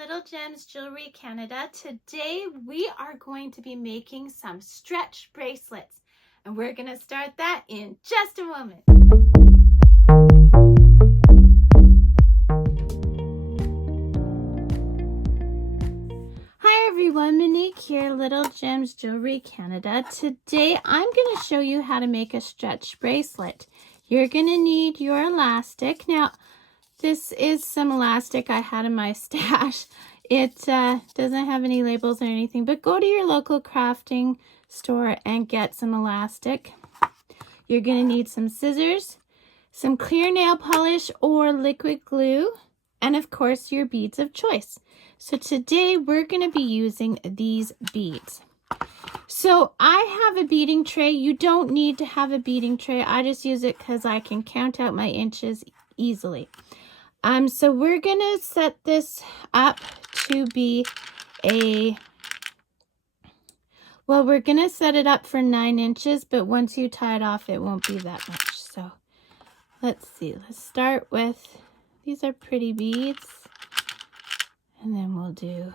Little Gems Jewelry Canada. Today we are going to be making some stretch bracelets, and we're going to start that in just a moment. Hi everyone, Monique here, Little Gems Jewelry Canada. Today I'm going to show you how to make a stretch bracelet. You're going to need your elastic. Now, this is some elastic I had in my stash. It doesn't have any labels or anything, but go to your local crafting store and get some elastic. You're going to need some scissors, some clear nail polish or liquid glue, and of course your beads of choice. So today we're going to be using these beads. So I have a beading tray. You don't need to have a beading tray. I just use it because I can count out my inches easily. So we're gonna set this up to be we're gonna set it up for 9 inches, but once you tie it off, it won't be that much. So let's see, let's start with, these are pretty beads, and then we'll do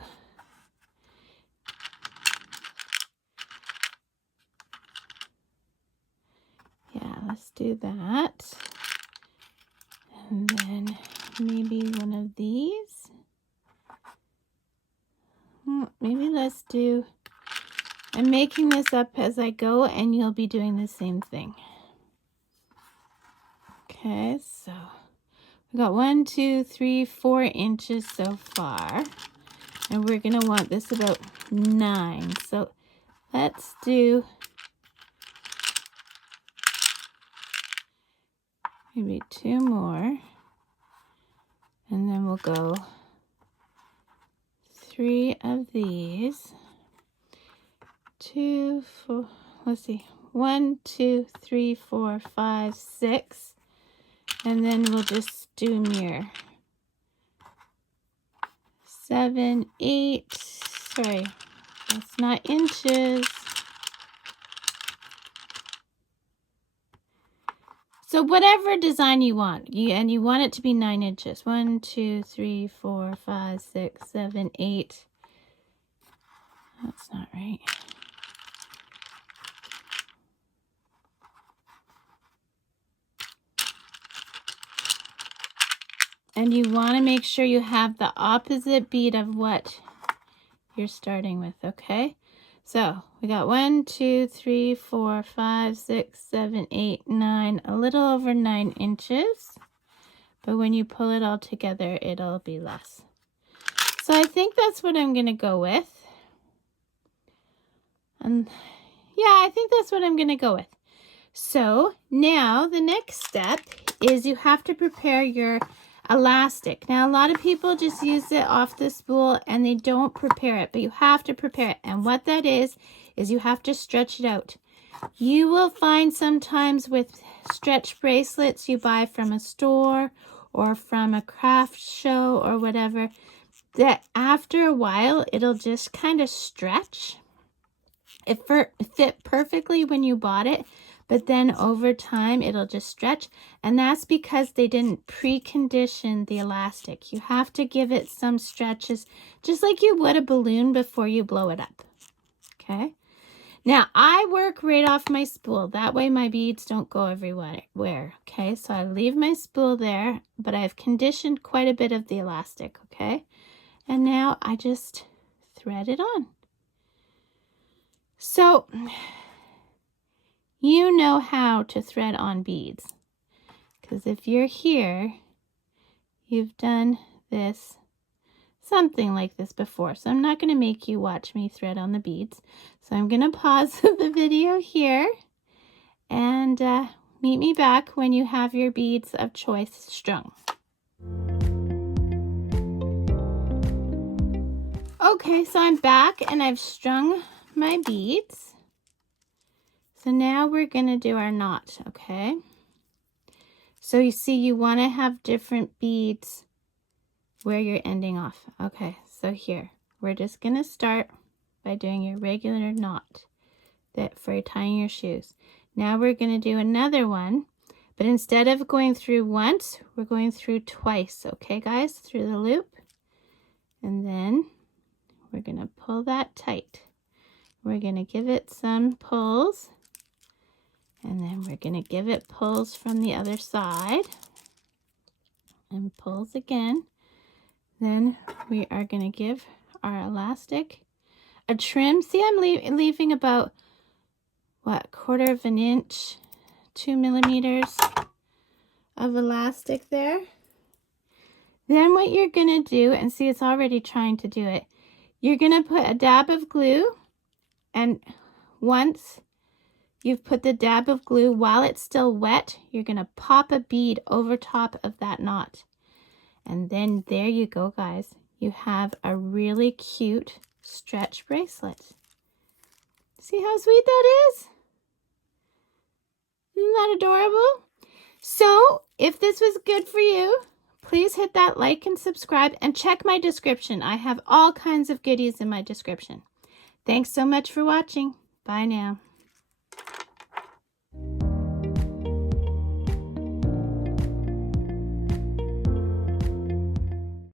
let's do that, and then maybe one of these. Maybe let's do, I'm making this up as I go and you'll be doing the same thing. Okay, so we got 1, 2, 3, 4 inches so far, and we're gonna want this about 9. So let's do maybe 2 more. And then we'll go 3 of these. 2, 4, let's see, 1, 2, 3, 4, 5, 6. And then we'll just do mirror. 7, 8, sorry, that's not inches. So whatever design you want, and you want it to be 9 inches. 1, 2, 3, 4, 5, 6, 7, 8. That's not right. And you want to make sure you have the opposite bead of what you're starting with, okay? So we got 1, 2, 3, 4, 5, 6, 7, 8, 9, a little over 9 inches. But when you pull it all together, it'll be less. So I think that's what I'm going to go with. And yeah, I think that's what I'm going to go with. So now the next step is you have to prepare your elastic. Now a lot of people just use it off the spool and they don't prepare it, but you have to prepare it. And what that is you have to stretch it out. You will find sometimes with stretch bracelets you buy from a store or from a craft show or whatever, that after a while it'll just kind of stretch. It fit perfectly when you bought it, but then over time it'll just stretch, and that's because they didn't precondition the elastic. You have to give it some stretches, just like you would a balloon before you blow it up. Okay, now I work right off my spool, that way my beads don't go everywhere. Okay, so I leave my spool there, but I've conditioned quite a bit of the elastic. Okay, and now I just thread it on. So you know how to thread on beads, because if you're here, you've done this, something like this before. So I'm not going to make you watch me thread on the beads. So I'm going to pause the video here and meet me back when you have your beads of choice strung. Okay, so I'm back and I've strung my beads. So now we're going to do our knot, okay? So you see you want to have different beads where you're ending off. Okay, so here, we're just going to start by doing your regular knot that for tying your shoes. Now we're going to do another one, but instead of going through once, we're going through twice, okay guys? Through the loop. And then we're going to pull that tight. We're going to give it some pulls. And then we're going to give it pulls from the other side. And pulls again. Then we are going to give our elastic a trim. See, I'm leaving about, what, 1/4 of an inch, 2 millimeters of elastic there. Then what you're going to do, and see, it's already trying to do it, you're going to put a dab of glue, and once you've put the dab of glue, while it's still wet, you're going to pop a bead over top of that knot. And then there you go, guys. You have a really cute stretch bracelet. See how sweet that is? Isn't that adorable? So, if this was good for you, please hit that like and subscribe, and check my description. I have all kinds of goodies in my description. Thanks so much for watching. Bye now.